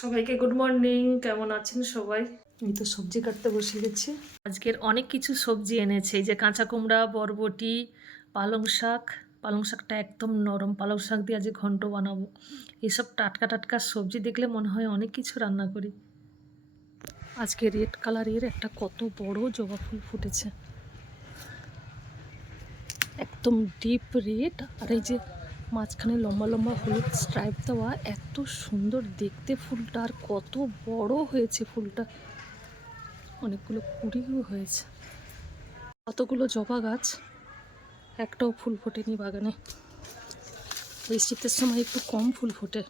সবাইকে good morning কেমন আছেন সবাই? আমি তো সবজি কাটতে বসে গেছি। আজকের অনেক কিছু সবজি এনেছে এই যে কাঁচা কুমড়া বরবটি পালং শাক। পালং শাকটা একদম নরম পালং শাক দিয়ে আজকে ঘন্ট বানাবো। এইসব টাটকা টাটকা সবজি দেখলে মনে হয় অনেক কিছু রান্না করি। আজকে রেড কালারের একটা কত বড় জবা ফুল ফুটেছে। একদম ডিপ রেড আর এই যে মাঝখানে লম্বা লম্বা হলুদ স্ট্রাইপ দেওয়া, এত সুন্দর দেখতে ফুলটা আর কত বড় হয়েছে ফুলটা। অনেকগুলো কুড়িও হয়েছে। কতগুলো জবা গাছ, একটাও ফুল ফোটেনি বাগানে। শীতের সময় একটু কম ফুল ফোটে।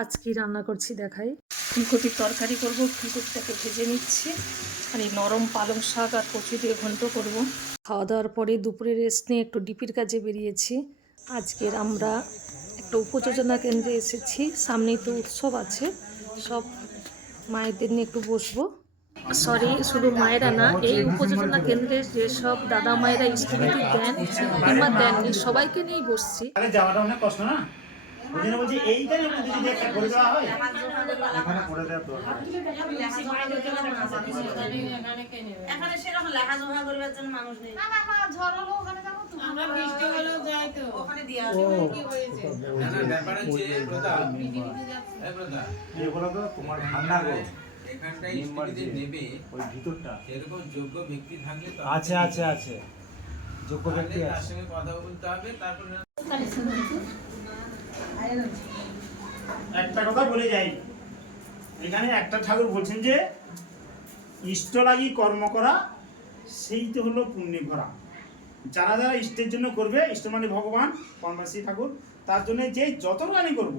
আজ কি রান্না করছি দেখাই। ফুলকপির তরকারি করব ফুলকপিটাকে ভেজে নিচ্ছি। আর এই নরম পালং শাক আর কচু দিয়ে ঘন্ট করব। খাওয়া দাওয়ার পরে দুপুরে রেস্ট নিয়ে একটু ডিপির কাজে বেরিয়েছি। আজকের আমরা একটা উপযোজনা কেন্দ্রে এসেছি। সামনেই তো উৎসব আছে। সব মায়েদের নিয়ে একটু বসবো। সরি শুধু মায়েরা না এই উপযোজনা কেন্দ্রে যেসব দাদা মায়েরা ইষ্টভূতি দেন কিংবা দেননি সবাইকে নিয়েই বসছি। যাওয়াটা অনেক কষ্ট না? ওই জন্য বলছি এইখানে যদি যদি একটা করে দেওয়া হয়। এখানে করে দরকার এখানে সেরকম লেখাজোখা করবার জন্য মানুষ নেই। আমরা বৃষ্টি হলেও যাই তো। ওখানে দিয়ে ও আসবে কি হয়েছে? না, না, ব্যাপার হচ্ছে, এই প্রদা, এগুলো তো তোমার ঠান্ডা গো। স্ত্রীদের যে- নেবে, ওই ভিতরটা। সেরকম যোগ্য ব্যক্তি থাকলে তবে আছে আছে আছে। যোগ্য ব্যক্তি তার আছে। সঙ্গে কথা বলতে হবে তারপরে একটা কথা বলে যাই। এখানে একটা ঠাকুর বলছেন যে, ইষ্ট লাগি কর্ম করা সেই তো হলো পুণ্যে ভরা। যারা যারা ইষ্টের জন্য করবে, ইষ্ট মানে ভগবান কর্মাসী ঠাকুর, তার জন্য যে যত গানই করব,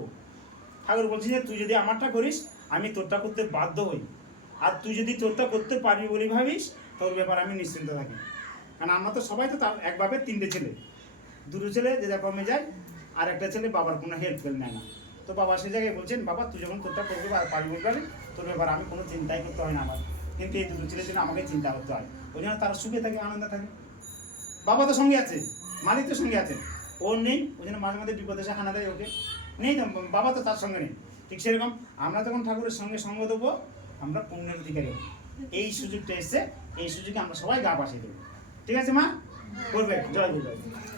ঠাকুর বলছে যে, তুই যদি আমারটা করিস, আমি তোরটা করতে বাধ্য হই। আর তুই যদি তোরটা করতে পারবি বলে ভাবিস, তোর ব্যাপারে আমি নিশ্চিন্ত থাকি। কারণ আমরা তো সবাই তো তার একভাবে তিনটে ছেলে। দুটো ছেলে, যে যা কমে যায় আর একটা ছেলে বাবার কোনো হেল্প করে নেয় না। তো বাবা সে জায়গায় বলছেন বাবা তুই যখন তোরটা করবি বা পারবি বলবি তোর ব্যাপারে আমি কোনো চিন্তাই করতে হয় না আমার। কিন্তু এই দুটো ছেলের জন্য আমাকে চিন্তা করতে হয়। ওই জন্য তার সুখে থাকে আনন্দে থাকে। বাবা তো সঙ্গে আছে মালিক তো সঙ্গে আছে। ওর নেই ওই জন্য মাঝে মাঝে বিপদে সে হানা দেয় ওকে। নেই তো বাবা তো তার সঙ্গে নেই। ঠিক সেরকম আমরা যখন ঠাকুরের সঙ্গে সঙ্গ দেবো আমরা পুণ্যের অধিকারী হব। এই সুযোগটা এসছে এই সুযোগে আমরা সবাই গা পাশে দেবো। ঠিক আছে মা? করবে জয় গুরু জয় গুরু।